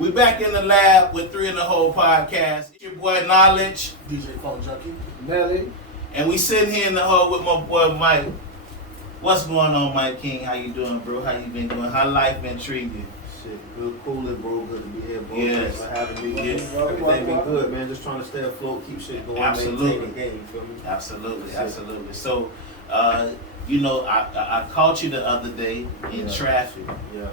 We back in the lab with 3 in the Hole podcast. It's your boy Knowledge, DJ Phone Junkie. Nelly. and we sitting here in the hole with my boy Mike. What's going on, Mike King? How you doing, bro? How you been doing? How life been treating you? Shit, good, cooling, bro. Good to be here, bro. Yes. Thanks for having me. Yes. Everything been good, man. Just trying to stay afloat, keep shit going, Absolutely. maintain the game, you feel me? Absolutely, Yes. absolutely. So, I caught you the other day in Yeah. traffic. Yeah.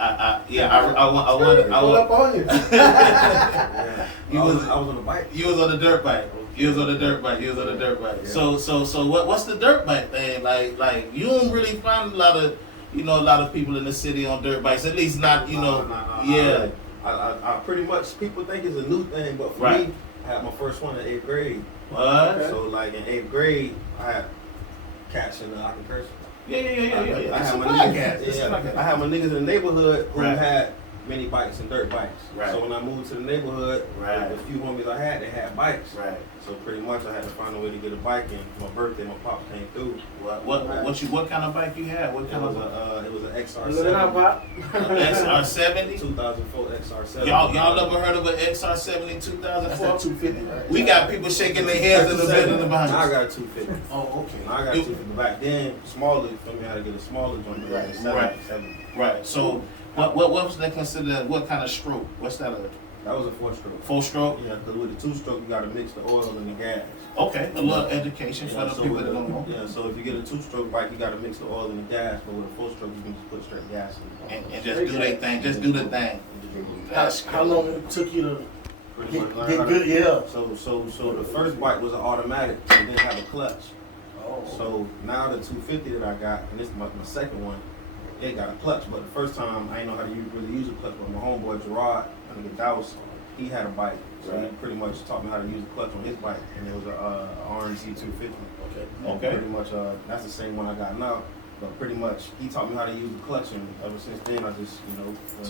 I Pull up want. on you. Yeah. I was on the bike. You was on the dirt bike. You was on the dirt bike. Yeah. So what's the dirt bike thing? Like you don't really find a lot of people in the city on dirt bikes. At least not, Nah, yeah. I pretty much, people think it's a new thing, but for Right. me, I had my first one in 8th grade. What? So like in 8th grade, I had cats in the I can curse. Yeah. I It's had a my podcast. niggas, It's a I podcast. had my niggas in the neighborhood who Right. had mini bikes and dirt bikes. Right. So when I moved to the neighborhood, Right. the few homies I had, they had bikes. Right. So pretty much I had to find a way to get a bike in. For my birthday, my pop came through. What kind of bike you had? What It kind was of it was an Look at that, XR70. Pop. XR70? 2004 XR70. Y'all ever heard of an XR70 That's 2004? that 250, right? We got people shaking their heads in the building behind Now I us. got a 250. Oh, okay. Now I got a 250. Back then, smaller, you feel me? I had to get a smaller joint. Right. 70. Right. So what was they considered? What kind of stroke? What's that? That was a 4-stroke. 4-stroke? Yeah, because with the 2-stroke, you got to mix the oil and the gas. Okay, a little education for Yeah, the so people with that don't know. yeah, so if you get a 2-stroke bike, you got to mix the oil and the gas. But with a 4-stroke, you can just put straight gas in. And just do their thing. Just do the thing. That's How long it took you to Pretty much learn get how to- good? Yeah. So the first bike was an automatic. It didn't have a clutch. Oh. So now the 250 that I got, and this is my second one, it got a clutch. But the first time I didn't know how to really use a clutch. But my homeboy Gerard, I think that was, he had a bike, so he Right. pretty much taught me how to use a clutch on his bike, and it was a RNC 250. Okay. And Okay. Pretty much, that's the same one I got now. But pretty much, he taught me how to use the clutch, and ever since then, I just,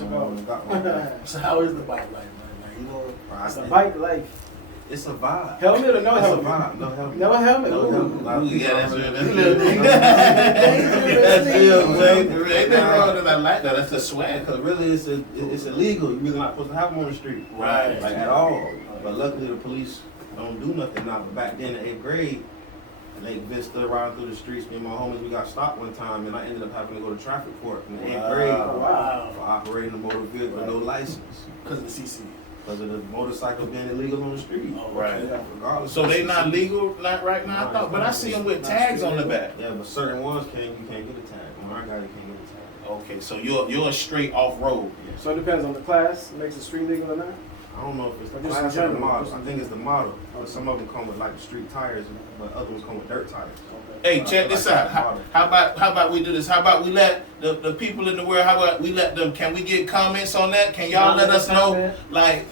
went on and got one. So how is the bike life, man? Like, It's the a bike life. It's a vibe. Helmet or no It's a helmet? vibe. No helmet. No helmet. No Ooh. helmet. A lot of Ooh, people yeah, that's already- real. That's Little real. nigga. Ain't nothing wrong with that. Like that. That's a swag. Because really, it's illegal. You're really not supposed to have them on the street, Right. Like at all. But luckily, the police don't do nothing now. But back then, in 8th grade, Lake Vista, riding through the streets, me and my homies, we got stopped one time, and I ended up having to go to traffic court in the 8th grade Wow. for operating a motor vehicle with no license Because of the CC. because of the motorcycle being illegal on the street. Oh, Right. okay. Regardless. So of they the not CC. legal right now. I thought, but I see them with tags on the back. Yeah, but certain ones you can't get a tag. On our guy, you can't get a tag. Okay, so you're a straight off road. So it depends on the class. Makes it street legal or not? I don't know if it's the Or just class in or the general? model. I think it's the model. But some of them come with like street tires, but other ones come with dirt tires. Hey, check this out. How about we do this? How about we let the people in the world? How about we let them? Can we get comments on that? Can y'all let us know, like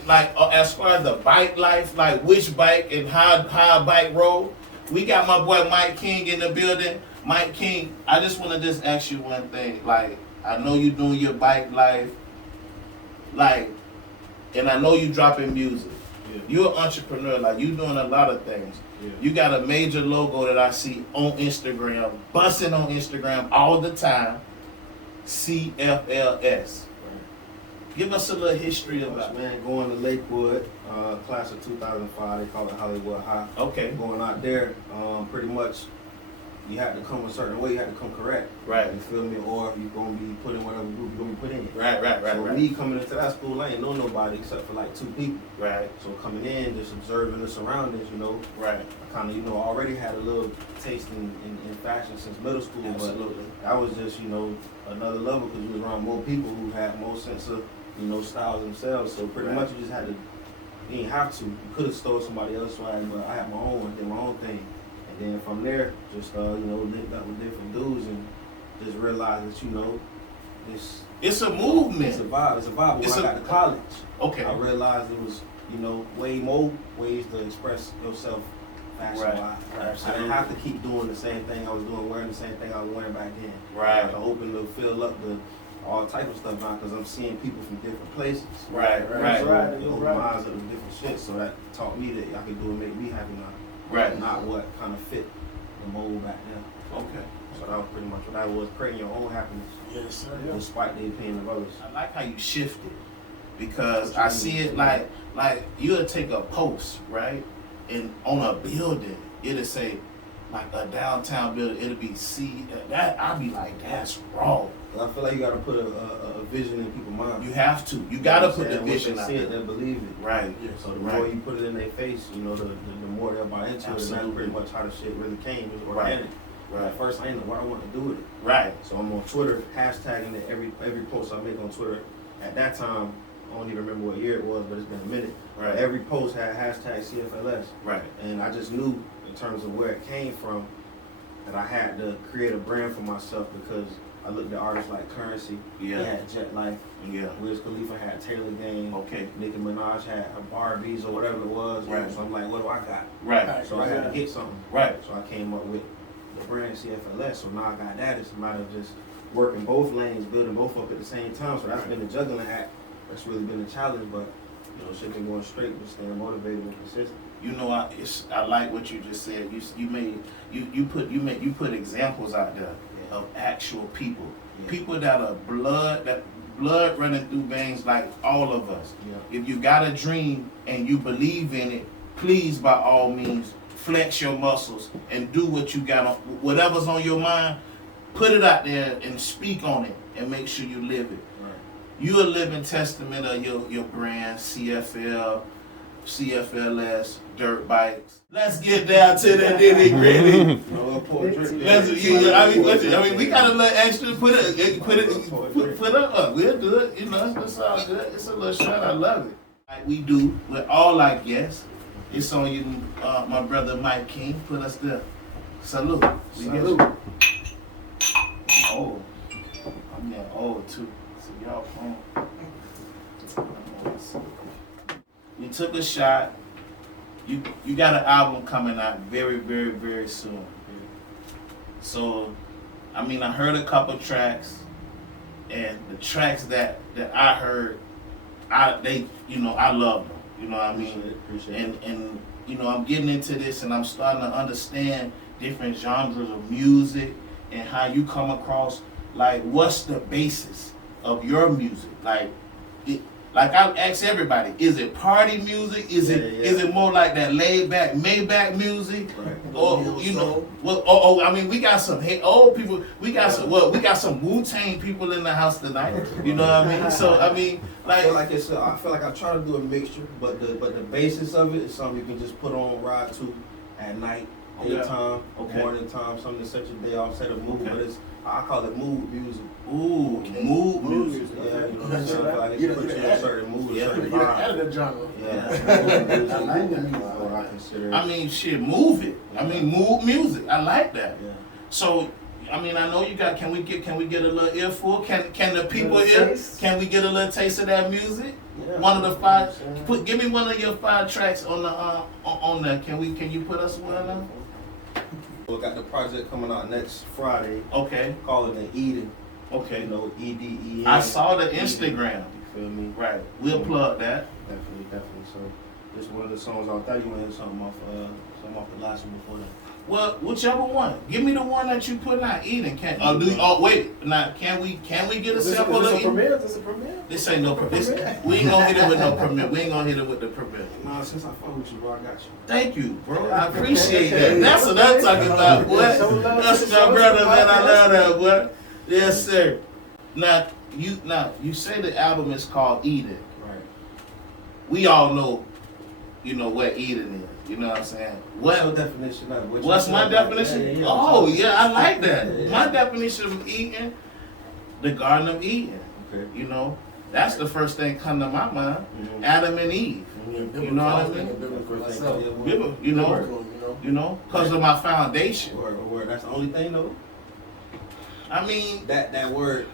as far as the bike life, like which bike and how a bike roll? We got my boy Mike King in the building. Mike King, I just want to just ask you one thing. Like, I know you doing your bike life, like, and I know you dropping music. Yeah. You're an entrepreneur. Like, you doing a lot of things. Yeah. You got a major logo that I see on Instagram, busting on Instagram all the time. CFLS. Give us a little history about it. Man, going to Lakewood, class of 2005, they call it Hollywood High. Okay. Going out there, pretty much, you had to come a certain way. You had to come correct. Right. You feel me? Or you're gonna be put in whatever group you're gonna be put in. Right. So me coming into that school, I ain't know nobody except for like 2 people. Right. So coming in, just observing the surroundings, Right. I kind of, already had a little taste in fashion since middle school. Absolutely. But that was just, another level because you was around more people who had more sense of, styles themselves. So pretty Right. much you just had to, you didn't have to. You could have stole somebody else's swag, but I had my own, did my own thing. And then from there, just, linked up with different dudes and just realized that, this, It's a it's a movement. vibe. It's a vibe. When It's I a- got to college, Okay. I realized it was, way more ways to express yourself fashion wise. I Absolutely. didn't have to keep doing the same thing I was doing, wearing the same thing I was wearing back then. Right. I open to fill up the all type of stuff now because I'm seeing people from different places. Right. So Right. Right. it opened my eyes up to different shit. So that taught me that I could do and make me happy now. Right. Not what kind of fit the mold back then. Okay. So that was pretty much what that was, creating your own happiness Yes, sir. Yeah. despite the opinion of others. I like how you shifted. because I see it like you'll take a post, right? And on a building, it'll say, like a downtown building, it'll be that I'll be like, that's wrong. I feel like you gotta put a vision in people's mind. You have to. You gotta put the Once vision they out see it, there. they believe it. Right. So the Right. more you put it in their face, you know, the more they'll buy into it. And Absolutely. that's pretty much how the shit really came. It was Right. organic. Right. At first, I didn't know what I want to do with it. Right. So I'm on Twitter, hashtagging it every post I make on Twitter. At that time, I don't even remember what year it was, but it's been a minute. Right. But every post had hashtag CFLS. Right. And I just knew, in terms of where it came from, that I had to create a brand for myself because I looked at artists like Currency. Yeah. They had Jet Life. Yeah. Wiz Khalifa had Taylor Gang. Okay. Nicki Minaj had her Barbies or whatever it was. Right. So I'm like, what do I got? Right. So I had to get something. Right. So I came up with the brand CFLS. So now I got that. It's a matter of just working both lanes, building both up at the same time. So that's been the juggling act. That's really been the challenge. But you know, shit been going straight, just staying motivated and consistent. You know, I like what you just said. You put examples out there of actual people, Yeah. people that are blood running through veins like all of us. Yeah. If you got a dream and you believe in it, please by all means flex your muscles and do what you got on whatever's on your mind. Put it out there and speak on it and make sure you live it. Right. You're a living testament of your brand, CFL, CFLS, dirt bikes. Let's get down to the nitty gritty. I mean, we got a little extra. Put up. We'll do it. You know, it's all good. It's a little shot. I love it. Like we do with all our guests. It's on you, my brother Mike King. Put us there. Salute. We get Salute. you. Oh, I'm getting old too. So y'all home. We took a shot. You got an album coming out very, very, very soon. So, I mean, I heard a couple tracks, and the tracks that I heard, I love them. You know what I mean? Appreciate it. And you know, I'm getting into this, and I'm starting to understand different genres of music and how you come across. Like, what's the basis of your music? Like I ask everybody, is it party music? Is it more like that laid back Maybach music? Right. Or you know, well, I mean, we got some old people. We got some Wu-Tang people in the house tonight. You know what I mean? So I mean, I feel like I try to do a mixture, but the basis of it is something you can just put on, ride to at night, daytime, morning time, something to set your day off, set a mood. Okay. But I call it mood music. ooh, mood music. Yeah, you know what I'm saying? I feel like it put you in a certain mood, a certain Get vibe. out of the genre. Yeah, I like that. what I consider. I mean, shit, move it. I mean, mood music. I like that. Yeah. So, I mean, I know you got. Can we get a little earful? Can the people Little hear? taste? Can we get a little taste of that music? Yeah. One of the five. Give me one of your 5 tracks on the on there. Can you put us one of them? We got the project coming out next Friday, Okay. calling it Eden. Okay. You know, EDEN. I saw the Instagram. You feel me? Right. We'll plug that. Definitely. So, this is one of the songs I thought you wanted something off the last one before that. Well, whichever one. Give me the one that you put out. Eden. Wait. Now, can we get a sample of Eden? This a premiere? This ain't no premiere. We ain't gonna hit it with no premiere. We ain't gonna hit it with the premiere. Nah, since I fuck with you, bro, I got you. Thank you, bro. I appreciate that. That's what I'm talking about, boy. That's my brother, man. I love that, boy. Yes, sir. Now you say the album is called Eden. Right. We all know, what Eden is. You know what I'm saying? What's your definition of it? What's my definition? I like that. My definition of Eden, the Garden of Eden. Okay. That's the first thing come to my mind. Mhm. Adam and Eve. You know what I mean? Because of my foundation. Word. That's the only thing, though. I mean, That word.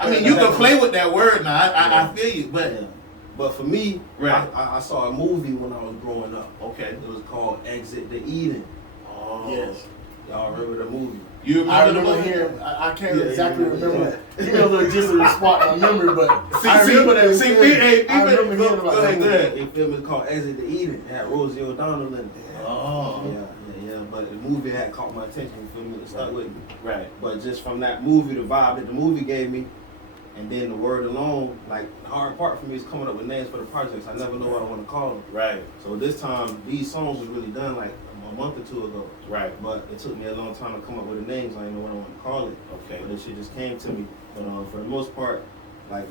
you can play with that word now. I feel you, but Yeah. But for me, Right. I saw a movie when I was growing up. okay. It was called Exit the Eden. Oh, Yes. Y'all remember the movie? You I remember the remember movie? hearing, I can't Yeah, exactly yeah, remember. You know, the just a spot in my memory, but I See, remember that. see, film. hey, I remember hearing go about ahead, that. go ahead. The film is called Exit the Eden. It had Rosie O'Donnell in it. Oh, Yeah. But the movie had caught my attention. You feel me? It stuck with me. right. But just from that movie, the vibe that the movie gave me, And then the word alone, like the hard part for me is coming up with names for the projects. I never know what I want to call them. Right. So this time, these songs was really done like a month or two ago. Right. But it took me a long time to come up with the names. I didn't know what I want to call it. Okay. But this shit just came to me. But for the most part, like,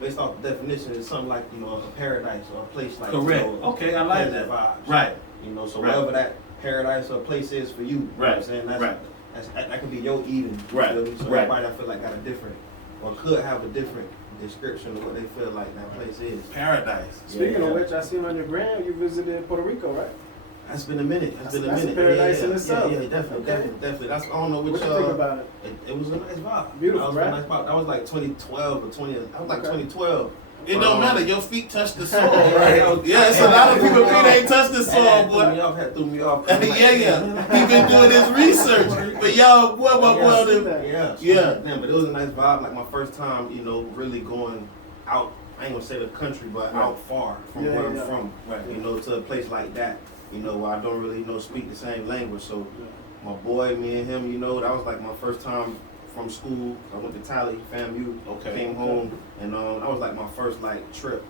based off the definition, it's something like, a paradise or a place like. Correct. Okay, I like that. Vibes. Right. So Right. whatever that paradise or place is for you. Right. You know what I'm saying? That's, Right. that could be your Eden. You Right. feel me? So Right. everybody I feel like got a different, or could have a different description of what they feel like that place is. Paradise. Speaking Yeah. of which, I seen on your gram you visited Puerto Rico, right? That's been a minute. That's a paradise in itself. Yeah, definitely, Okay. definitely. That's I don't know which. What you think about it? It was a nice vibe. Beautiful, that was right? a nice vibe. That was like 2012 or 20. That was like Okay. 2012. It don't matter. Your feet touch the soil, Right. right? Yeah, it's a lot of people feet ain't touched the soil, Had boy. threw me off. Yeah. He been doing his research, but y'all, boy, my boy, them- Yeah. Yeah. Damn, but it was a nice vibe. Like my first time, really going out. I ain't gonna say the country, but out far from where I'm from. Right. To a place like that. Where I don't really speak the same language. So my boy, me and him, that was like my first time from school. I went to Tally, FAMU. Okay. Came home, and that was like my first trip.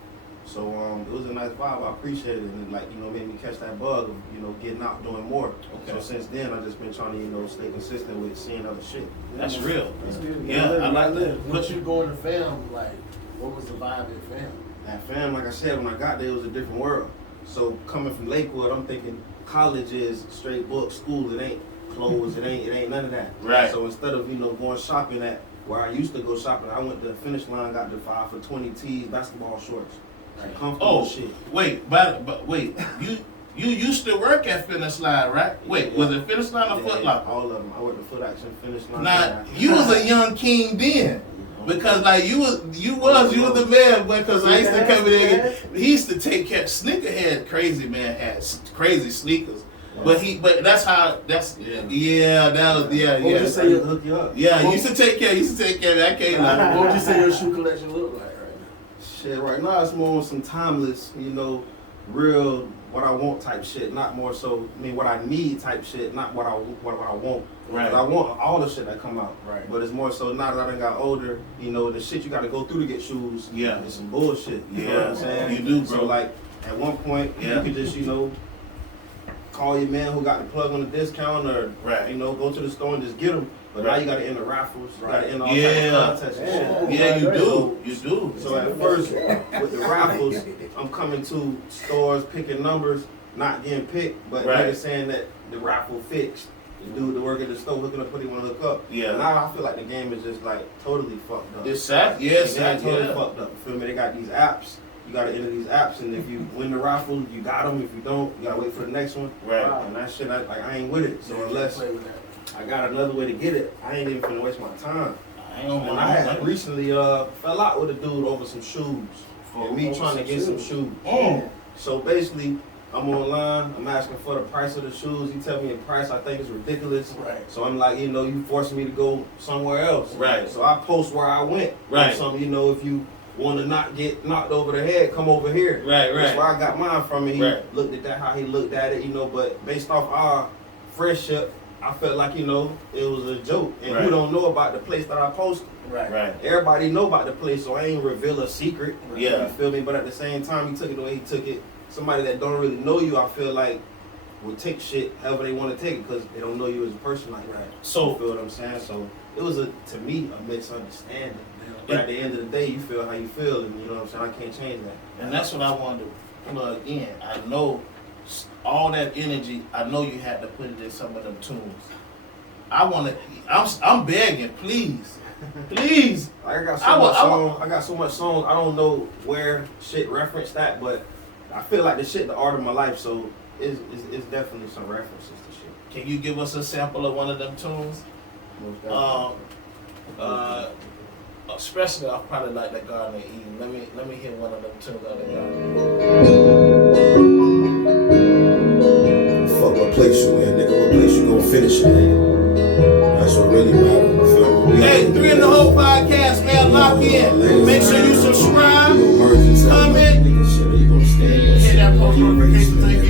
So it was a nice vibe. I appreciate it, and made me catch that bug of getting out, doing more. Okay. So since then, I've just been trying to stay consistent with seeing other shit. That's real. That's good. Yeah, I like that. Once you go into fam, like, what was the vibe at fam? At fam, like I said, when I got there, it was a different world. So coming from Lakewood, I'm thinking college is straight books, school. It ain't clothes. it ain't none of that. Right. So instead of going shopping at where I used to go shopping, I went to the Finish Line, got the 5 for 20 tees, basketball shorts, comfortable shit. Wait, but wait, you used to work at Finish Line, right? Wait, was it Finish Line or Foot Locker? All of them. I worked at Foot Action, Finish Line. Now, you was a young king then. Because you was the man, boy. Because I used to come in there. He used to take care. Sneakerhead, crazy man had crazy sneakers. But that was What would you say hook you up? Yeah, he used to take care. I can't lie. What would you say your shoe collection look like right now? Shit, right now it's more some timeless, real what I want type shit, not more so what I need type shit, not what I want. Right. I want all the shit that come out. Right. But it's more so now that I done got older, the shit you gotta go through to get shoes. Yeah. It's some bullshit. You know what I'm saying? You do, bro. So at one point you could just, call your man who got the plug on the discount or go to the store and just get them. But now you gotta enter raffles, you gotta enter all types of contests and shit. Yeah, you do. So at first, with the raffles, I'm coming to stores, picking numbers, not getting picked, but niggas saying that the raffle fixed. The dude that work at the store hooking up what he want to hook up. Yeah. Now I feel like the game is just totally fucked up. It's sad. Yeah, It's sad. totally Yeah. fucked up. You feel me? They got these apps. You gotta enter these apps, and if you win the raffle, you got them. If you don't, you gotta wait for the next one. Right. And that shit, I ain't with it. So unless I got another way to get it, I ain't even finna waste my time. And I had recently fell out with a dude over some shoes. And me trying to get some shoes. So basically, I'm online, I'm asking for the price of the shoes. He tell me a price I think is ridiculous. Right. So I'm like, you forcing me to go somewhere else. Right. So I post where I went. Right. Something, if you want to not get knocked over the head, come over here. Right. That's where I got mine from. And he looked at that, how he looked at it, but based off our friendship, I felt like, it was a joke. And you don't know about the place that I posted. Right. Everybody know about the place, so I ain't reveal a secret. Yeah. You feel me? But at the same time, he took it the way he took it. Somebody that don't really know you, I feel like, will take shit however they want to take it because they don't know you as a person like that. So, you feel what I'm saying? So, it was, to me, a misunderstanding. But at the end of the day, you feel how you feel, and you know what I'm saying? I can't change that. And that's what I wanted to plug in. I know all that energy, I know you had to put it in some of them tunes. I'm begging, please. Please. I got so much songs. I don't know where shit referenced that, but I feel like the shit the art of my life, so it's definitely some references to shit. Can you give us a sample of one of them tunes? Especially I probably like that Garden of Eden. Let me hear one of them tunes out of that. Fuck what place you in, nigga. What place you gonna finish it in? That's what really matters. You feel me? Hey, 3 in the Hole podcast, man. Lock in. Make sure you subscribe, comment, hit that post notification thing.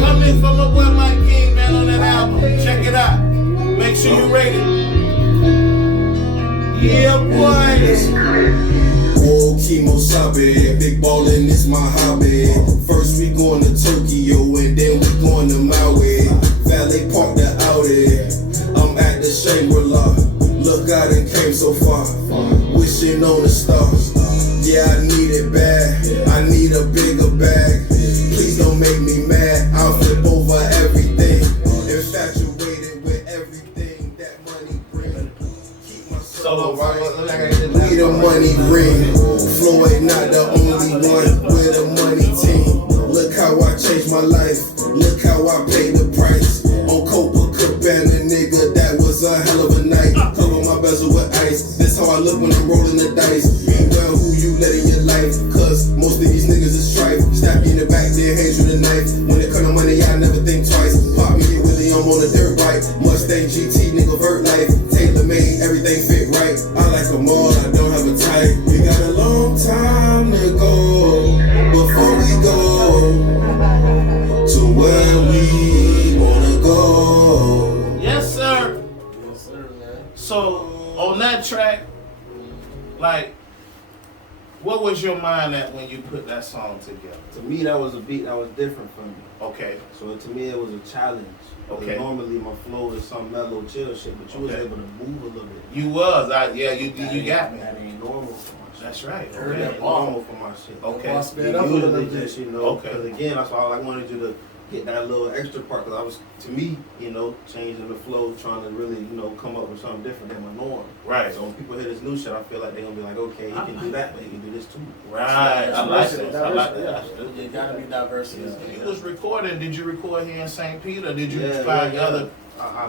Coming from my boy Mike King, man, on that album. Check it out. Make sure you rate it. Whoa, Kemosabe, big ballin' is my hobby. First we going to Tokyo and then we going to Maui. Valet park the Audi, I'm at the Shangri-La. Look, I done came so far, wishing on a star. Yeah, I need it bad, I need a bigger bag. Please don't make me mad, I'll flip over everything. Infatuated with everything that money brings. Keep my soul right. We the money ring. Floyd not the only one. We're the money team. Look how I changed my life. Look how I paid the price. On Copacabana, nigga, that was a hell of a night. Cover my bezel with ice. This how I look when I'm rolling the dice. Beware who you let in your life. Cause most of these niggas is strife. Stab you in the back, then hand you the knife. When it come to money, I never think twice. Pop me here with I'm on a dirt bike. Mustang GT, nigga, vert life. Tailor made, everything fit right. I like them all, I don't have a type. We got a long time to go before we go to where we wanna go. Yes, sir. Yes, sir, man. So on that track, like, what was your mind at when you put that song together? To me, that was a beat that was different for me. Okay. So to me, it was a challenge. Okay. Normally, my flow is some mellow, chill shit, but you was Okay. able to move a little bit. You was, you That got me. That ain't normal for my shit. That's right. That Okay. ain't normal for my shit. Okay. Boss man up a little Usually bit. just, you know, Okay. because again, that's why I wanted you to get that little extra part, because I was, to me, you know, changing the flow, trying to really, you know, come up with something different than my norm. Right. So when people hear this new shit, I feel like they're gonna be like, okay, he can do that, but he can do this too. Right. I like Diversity, that. I like diversity, that. yeah. It gotta be diversity. You was recording. Did you record here in St. Peter? Did you Yeah, find yeah. other?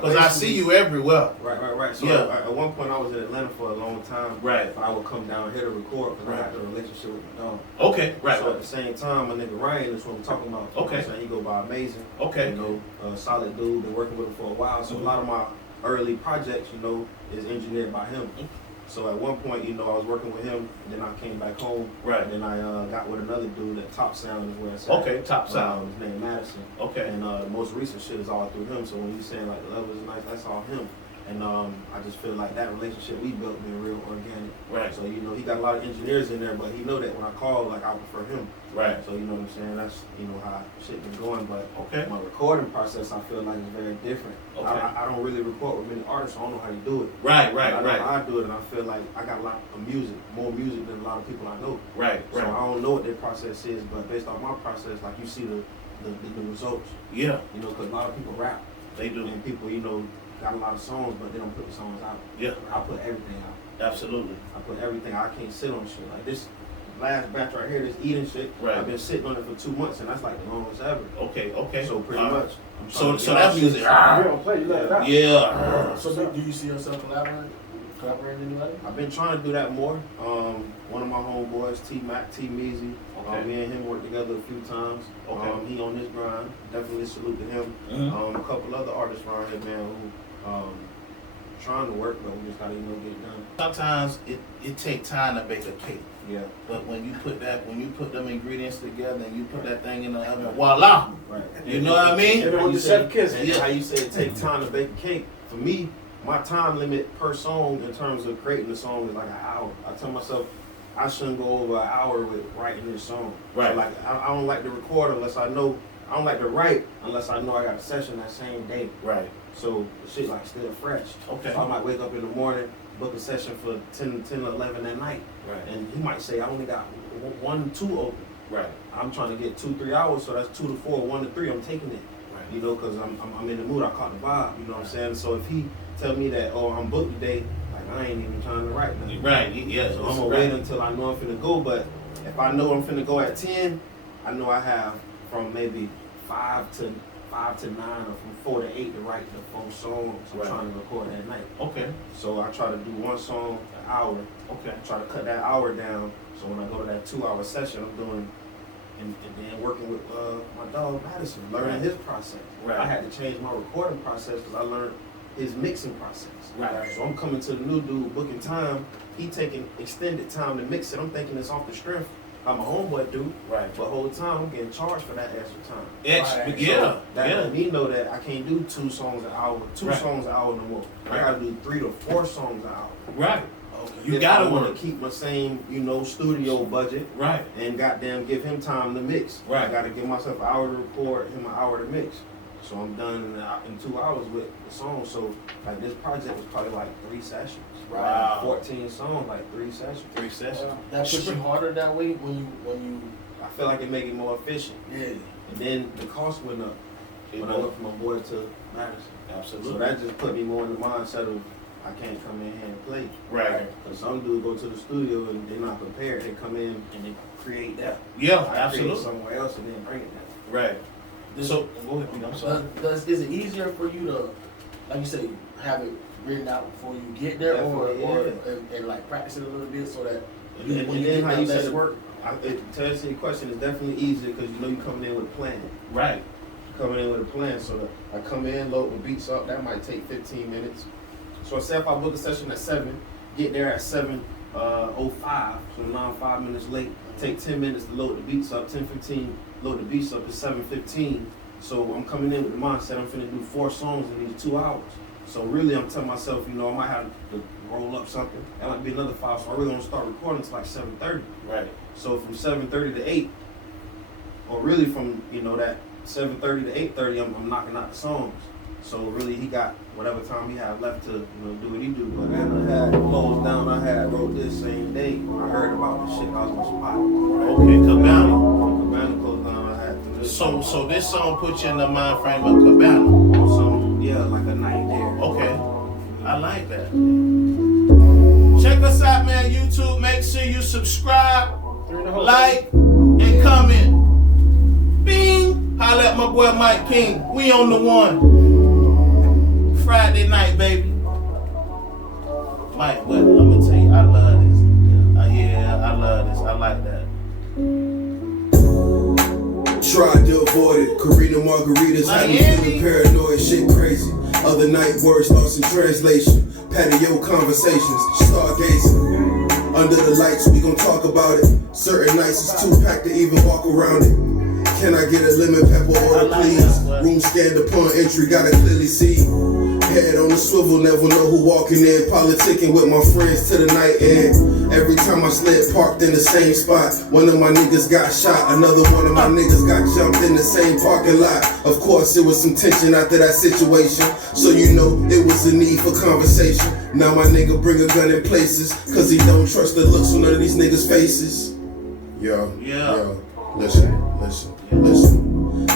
Because I see you everywhere. Right. So Yeah. at one point I was in Atlanta for a long time. Right. I would come down here to record because Right. I had a relationship with my dog. Okay. Right. So at the same time, my nigga Ryan is what I'm talking about. You know Okay. what I'm saying? He go by Amazing. Okay. You know, solid dude. Been working with him for a while. So Mhm. a lot of my early projects, you know, is engineered by him. So at one point, you know, I was working with him. Then I came back home. Right. And then I got with another dude at Top Sound is where it's at. Okay. Top sound. His name Madison. Okay. And the most recent shit is all through him. So when you saying like the level is nice, that's all him. And I just feel like that relationship we built been real organic. Right. So you know he got a lot of engineers in there, but he know that when I call, like I prefer him. Right. So you know what I'm saying? That's you know how shit been going. But Okay. my recording process, I feel like is very different. Okay. I don't really record with many artists. So I don't know how you do it. Right. I know Right. how I do it, and I feel like I got a lot of music, more music than a lot of people I know. Right. So I Right. don't know what their process is, but based on my process, like you see the results. Yeah. You know, because a lot of people rap. They do. And people, you know, got a lot of songs, but they don't put the songs out. Yeah. I put everything out. Absolutely. I put everything. I can't sit on shit. Like this last batch right here, this eating shit, Right. I've been sitting on it for 2 months, and that's like the longest ever. Okay. Okay. So pretty much. I'm So trying to so get that all music. shit. Ah, You don't play, you let it out. yeah. So do you see yourself collaborating anybody? I've been trying to do that more. One of my homeboys, T Mac, T Meezy, Okay. me and him worked together a few times. Okay. He on his grind. Definitely salute to him. Mhm. A couple other artists around here, man, who trying to work, but we just gotta, you know, get it done. Sometimes it take time to bake a cake. Yeah. But when you put them ingredients together and you put that thing in the oven, voila! Right. You know what I mean? Hit it with the chef kiss. And how you say it take time to bake a cake. For me, my time limit per song in terms of creating the song is like an hour. I tell myself I shouldn't go over an hour with writing this song. Right. So like I don't like to record unless I know. I don't like to write unless I know I got a session that same day. Right. So the shit like still fresh. Okay. So I might wake up in the morning, book a session for 10 or 11 at night. Right. And he might say, I only got 1, 2 open. Right. I'm trying to get 2-3 hours, so that's 2 to 4, 1 to 3. I'm taking it, Right. you know, because I'm in the mood. I caught the vibe, you know what I'm saying. So if he tell me that, oh, I'm booked today, like I ain't even trying to write nothing. Right. Yeah. So I'm gonna wait until I know I'm finna go. But if I know I'm finna go at 10, I know I have from maybe 5 to 9 or from 4 to 8 to write the full song. I'm Right. trying to record that night. Okay. So I try to do one song an hour. Okay. Try to cut that hour down. So when I go to that 2-hour session, I'm doing and then working with my dog Madison, learning Right. his process. Right. I had to change my recording process because I learned his mixing process. Right. So I'm coming to the new dude, booking time. He taking extended time to mix it. I'm thinking it's off the strength. I'm a homeboy dude, Right. but the whole time I'm getting charged for that extra time. Extra. Right. Yeah. That Yeah. let me know that I can't do 2 songs an hour, two Right. songs an hour no more. Right. I gotta do 3 to 4 songs an hour. Right. Okay. You If gotta I want work. to keep my same, studio budget. Right. And goddamn give him time to mix. Right. I gotta give myself an hour to record, him an hour to mix. So I'm done in 2 hours with the song. So like this project was probably like 3 sessions. Wow. 14 songs, like 3 sessions. 3 sessions. That push you harder that way when you I feel like it make it more efficient. yeah. And then the cost went up when I went from my boy to Madison. Absolutely. So that just put me more in the mindset of I can't come in here and play. Right. Because some dudes go to the studio and they're not prepared. They come in and they create that. Yeah, I create absolutely. somewhere else and then bring it down. Right. So go ahead, Pete. I'm sorry. Is it easier for you to, like you say, have it written out before you get there, Definitely, or and like practice it a little bit so that you, And when you then get how that you less said work? to answer your question, it's definitely easier because you coming in with a plan. Right. Coming in with a plan. So that I come in, load the beats up. That might take 15 minutes. So say if I book a session at 7, get there at 7:05, so now I'm 5 minutes late. Take 10 minutes to load the beats up. 10:15, load the beats up. It's 7:15. So I'm coming in with the mindset I'm finna do 4 songs in these 2 hours. So really, I'm telling myself, I might have to roll up something. That might be another 5. So I really don't start recording until like 7:30. Right. So from 7:30 to 8, or really from that 7:30 to 8:30, I'm knocking out the songs. So really, he got whatever time he had left to do what he do. But then I had closed down. I had wrote this same day when I heard about the shit. I was on spot. Okay, Cabana. Cabana closed down. I had to do So this song puts you in the mind frame of Cabana. on some like a night there. Okay. I like that. Check us out, man. YouTube. Make sure you subscribe, like, and comment. Bing! Holla at my boy Mike King. We on the one. Friday night, baby. Mike, but I'm gonna tell you, I love this. Yeah, I love this. I like that. Tried to avoid it. Karina Margaritas had me feeling paranoid, shit crazy. Other night, words lost in translation. Patio conversations, stargazing. Under the lights, we gon' talk about it. Certain nights it's too packed to even walk around it. Can I get a lemon pepper order, please? Room scanned upon entry, gotta clearly see. Head on the swivel, never know who walking in. Politicking with my friends till the night end. Every time I slid, parked in the same spot. One of my niggas got shot, another one of my niggas got jumped in the same parking lot. Of course, it was some tension after that situation. So it was a need for conversation. Now my nigga bring a gun in places, cause he don't trust the looks on none of these niggas' faces. Yo, listen.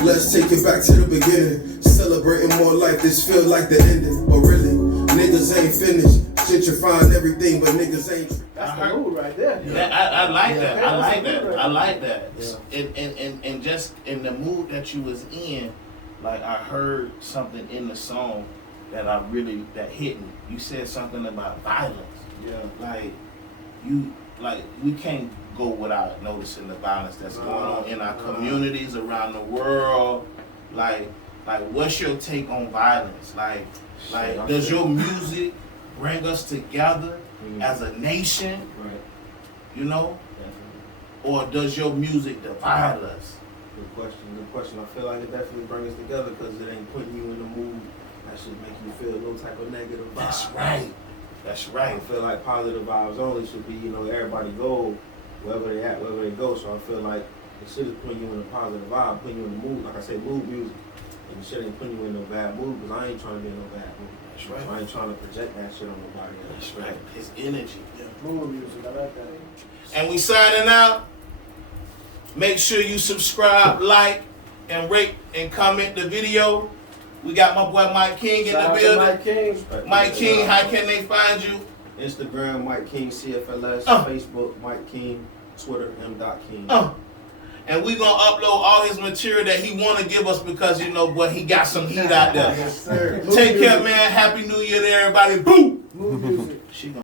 Let's take it back to the beginning. Celebrating more life, this feel like the ending. But really, niggas ain't finished. Gentrifying everything, but niggas ain't. That's the mood right there. Yeah, I like that. I like that. I like that. Yeah. And just in the mood that you was in, like I heard something in the song that that hit me. You said something about violence. Yeah. We can't go without noticing the violence that's going on in our communities around the world. Like what's your take on violence? Like does your music bring us together as a nation? Right. Definitely. Or does your music divide us? Good question. I feel like it definitely brings us together because it ain't putting you in the mood that should make you feel no type of negative vibe. That's I right. feel like positive vibes only should be, everybody go wherever they at, wherever they go. So I feel like the shit is putting you in a positive vibe, putting you in the mood. Like I said, mood music. And the shit ain't putting you in no bad mood because I ain't trying to be in no bad mood. That's right. So I ain't trying to project that shit on nobody else. That's right. His energy. Mood music, I like that. And we signing out. Make sure you subscribe, like, and rate and comment the video. We got my boy Mike King in the building. Mike King. Mike King, how can they find you? Instagram, Mike King CFLS. Facebook, Mike King. Twitter, M.King. And we gonna upload all his material that he wanna give us because boy, he got some heat out there. Yes, sir. Take care, man. Happy New Year to everybody. Boom. Mood music. She gonna